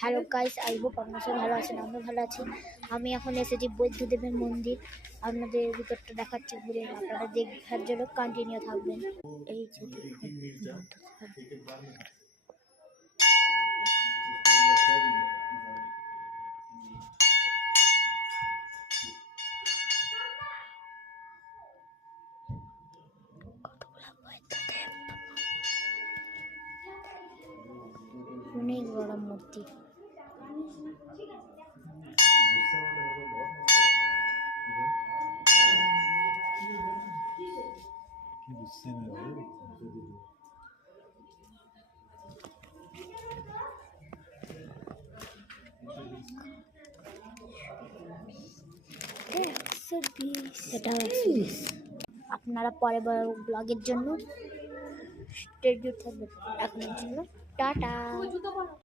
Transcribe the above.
Hello guys, I hope আপনারা সবাই ভালো আছেন। আমরা ভালো আছি। আমি এখন এসেছি বৌদ্ধদেবের মন্দির। আপনাদের ভিতরটা দেখাচ্ছি ঘুরে, আপনারা দেখার জন্য কন্টিনিউ থাকবেন। এই যে অনেক বড় মূর্তি। এটা 120। আপনারা পরে ব্লগের জন্য স্টেডিও থাকবেন। এখনের জন্য টাটা।